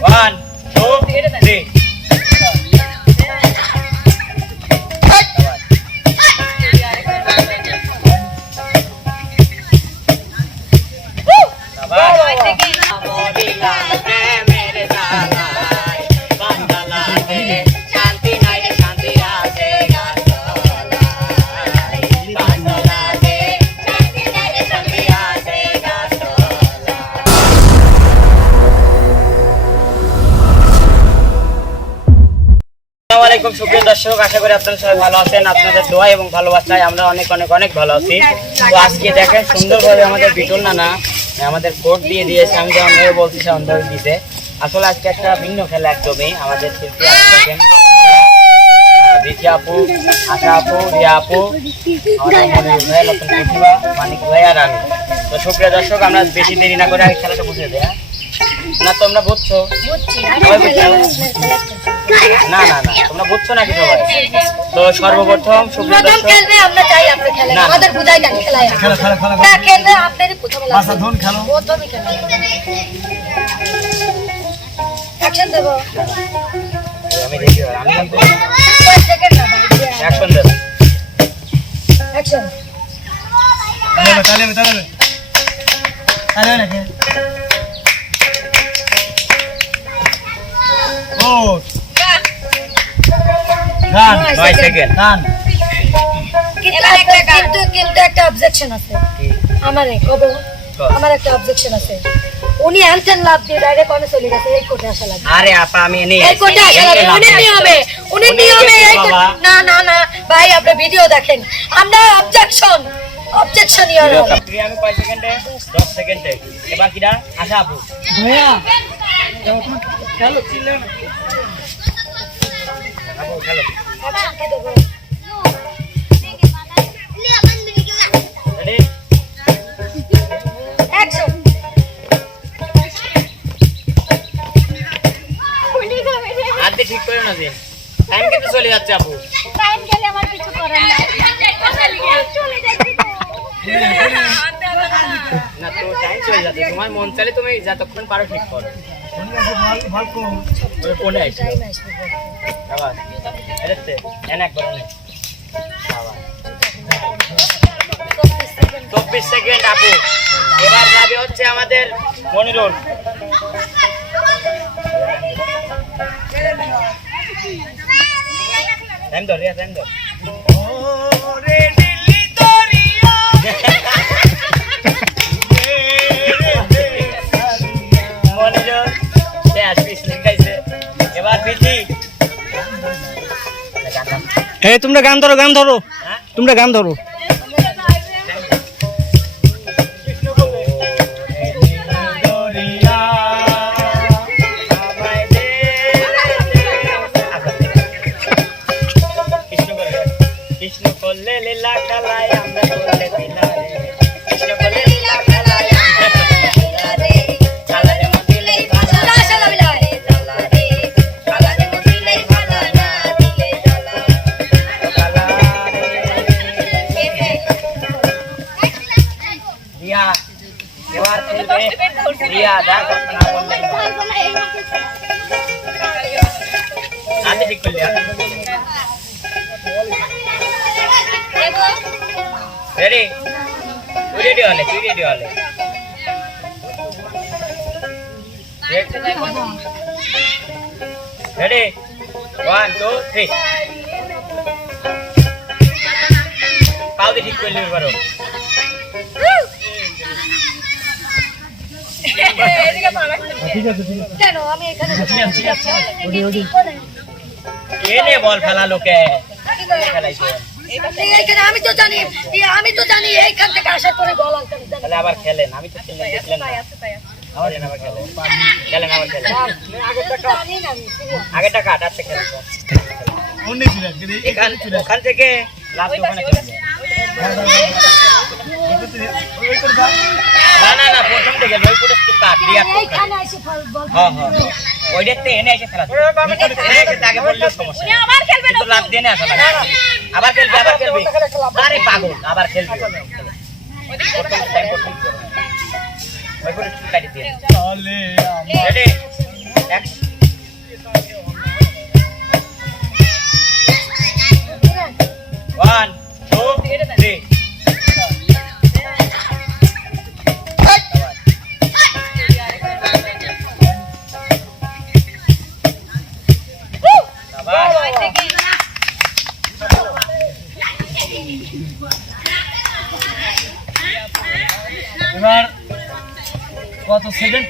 One two three সুপ্রিয় দর্শক আশা করি আপনারা সবাই ভালো আছেন আপনাদের দোয়া এবং ভালোবাসায় আমরা অনেক অনেক অনেক ভালো আছি। তো আজকে দেখেন সুন্দরভাবে আমাদের বিটুল নানা আমাদের কোর্ট দিয়ে দিয়েছে আমি যেমন ভাবে বলছি সেমন ভাবে দিতে। আসলে আজকে একটা ভিন্ন খেলা একদমই আমাদের শিল্পী দেখেন বিথি আপু আশা আপু রিয়া আপু আমাদের ভাই নতুন প্রতিভা মানিক ভাই আর আমি। তো সুপ্রিয় দর্শক আমরা বেশি দেরি না করে খেলাটা বুঝে দেয় না তোমরা বুঝছ? না না না তোমরা বুঝছ নাকি সবাই? তো সর্বপ্রথম প্রথম দর্শক খেলবে আমরা চাই আপনি খেলেন আমাদের বুঝাই দেন খেলায় খেলা খেলা খেলা না খেলবে আপনারই প্রথমে বাসা ধন খেলো। প্রথমে খেলা অ্যাকশন দেবো। আমি দেখি আমি জানতে কয়েক সেকেন্ড না ভাই অ্যাকশন দেব। অ্যাকশন তাহলে তাহলে তাহলে তাহলে নাকি? ও গান নয় সেকেন্ড গান কিন্তু একটা কিন্তু একটা অবজেকশন আছে। আমার কব? আমার একটা অবজেকশন আছে। উনি অ্যানসেন লাভ দিয়ে ডাইরেক্ট অনে চলে গেছে এই কোর্টে আসা লাগবে। আরে আপা আমি এনে এই কোর্টে আসা লাগবে। উনি নিয়মে উনি উনি নিয়মে এই না না না। ভাই আপনি ভিডিও দেখেন। আমরা অবজেকশন অবজেকশন ইয়ার আমি কয় সেকেন্ডে দশ সেকেন্ডে এবার কিরা আশা আপু। ভাইয়া খেলো ছিল আজকে ঠিক করে না যে। টাইম কিন্তু চলে যাচ্ছে, আপু। না, তো টাইম চলে যাচ্ছে। তোমার মন চাইলে তুমি যতক্ষণ পারো ঠিক করো। কোনে আবার আবার চব্বিশ সেকেন্ড আপু। এবার যাবে হচ্ছে আমাদের মনিরুল। টাইম ধর রিয়া টাইম ধর হে, তোমরা গান ধরো গান ধরো। তোমরা গান ধরো। কৃষ্ণ করলে লীলা কালায় আমরা করলে রেডি তুই রেডি হলে তুই রেডি হলে রেডি ওয়ান টু থ্রি পাও দিয়ে ঠিক করলি পারো ঠিক আছে ঠিক আছে। কেন? আমি এখানে এনে বল ফেলা লোকে? আমি তো জানি আমি তো জানি এইখান থেকে আসার পরে গল তাহলে আবার খেলেন আমি তো চিনলাম দেখলেন না। আবার যেন আবার খেলেন। খেলেন আবার খেলেন। ক্লিয়ার হ্যাঁ, হ্যাঁ, হ্যাঁ। ওইটাতে এনে এসে খেলা এনে এসে তাকে বললেও সমস্যা কিন্তু লাভ দিয়ে আসা আবার খেলবে আবার খেলবে। আরে পাগল আবার খেলবে। চলে এক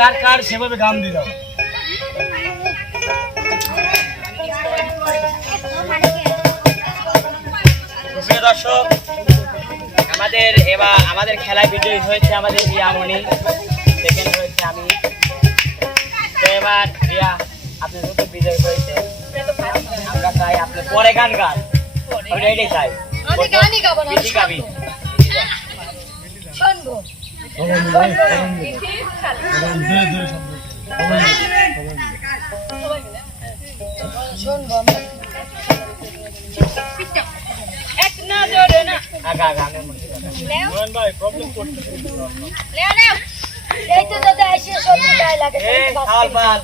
কার কার সেভাবে গান দিয়ে দাও। দর্শক আমাদের এবার আমাদের খেলায় বিজয়ী হয়েছে আমাদের রিয়ামণি। সেকেন্ড হয়েছে আমি। তো এবার রিয়া আপনি নতুন বিজয়ী হয়েছে আমরা চাই আপনি পরে গান গান। আমরা এটাই চাই। গানই গাবো। এক নজরে না আগা আগা আমি মনে করি ভাই প্রবলেম করতে লেও লেও এই তো দাদা এসে সব গায়ে লাগে এই খাল বাল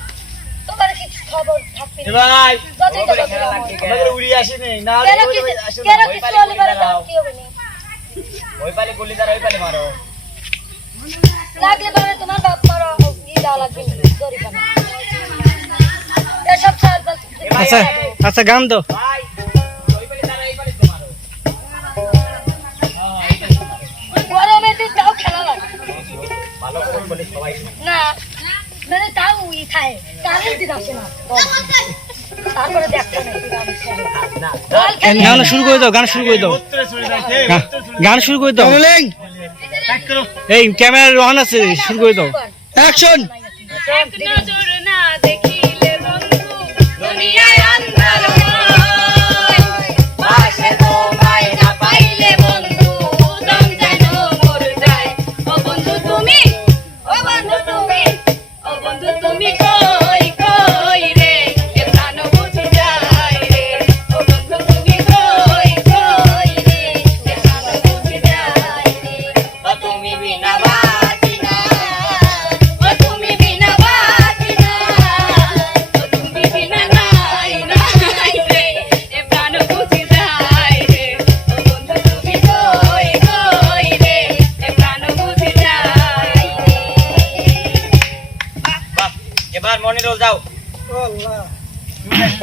তোমার কি খবর থাকবে ভাই যতই তো খেলা লাগবে আমরা উড়ি আসি নাই না কেন কিছু কেন কিছু হলে বড় কি হবে ওই পালে গুলি দ্বারা ওই পালে মারো। লাগলে পরে তোমার বাপ মারো নিয়ে যাওয়া লাগবে। গরিব এসব চাল আচ্ছা আচ্ছা গান তো না মানে তাও ই খায়। তাহলে দিদাও শোনা গান শুরু করে দাও গান শুরু করে দাও। হ্যাঁ, গান শুরু করে দাও। এই ক্যামেরা রন আছে শুরু করে দাও। অ্যাকশন।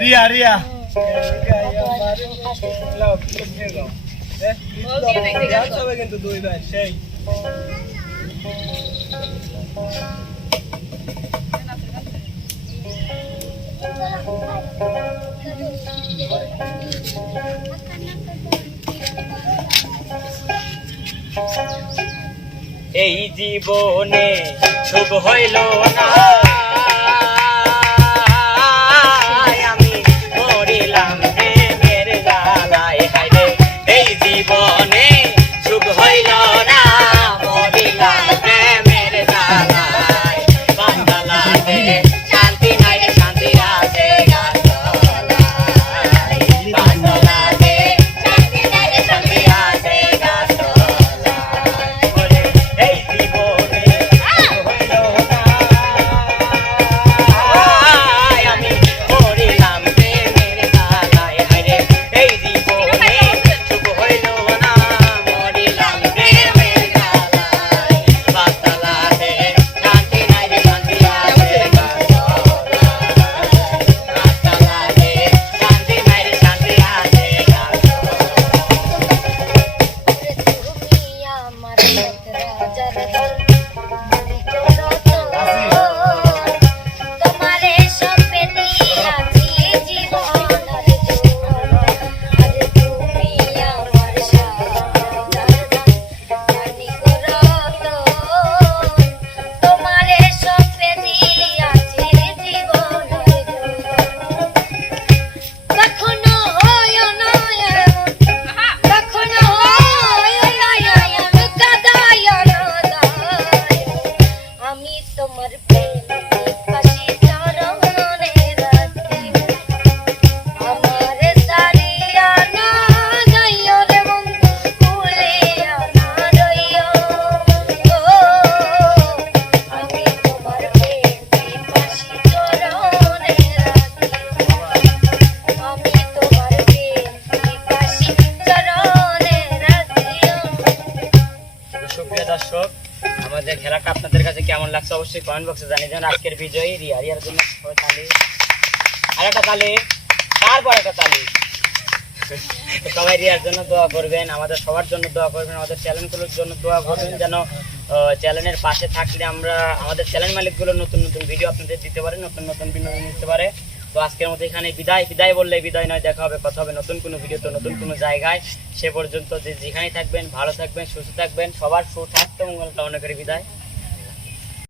রিয়া রিয়া। কিন্তু দুই ভাই সেই এই জীবনে শুভ হইল না। অবশ্যই কমেন্ট বক্সে জানিয়ে দেন আজকের বিজয়ী রিয়া। জন্য তালি। আর একটা তালি। তারপর একটা তালি। সবাই রিয়ার জন্য দোয়া করবেন, আমাদের সবার জন্য দোয়া করবেন, আমাদের চ্যানেলগুলোর জন্য দোয়া করবেন, যেন চ্যানেলের পাশে থাকলে আমরা আমাদের চ্যানেল মালিকগুলো নতুন নতুন ভিডিও আপনাদের দিতে পারে, নতুন নতুন বিনোদন দিতে পারে। তো আজকের মতো এখানে বিদায়। বিদায় বললে বিদায় নয়, দেখা হবে, কথা হবে নতুন কোনো ভিডিওতে নতুন কোনো জায়গায়। সে পর্যন্ত যে যেখানেই থাকবেন, ভালো থাকবেন, সুস্থ থাকবেন, সবার সুস্বাস্থ্য মঙ্গল কামনা করে বিদায়।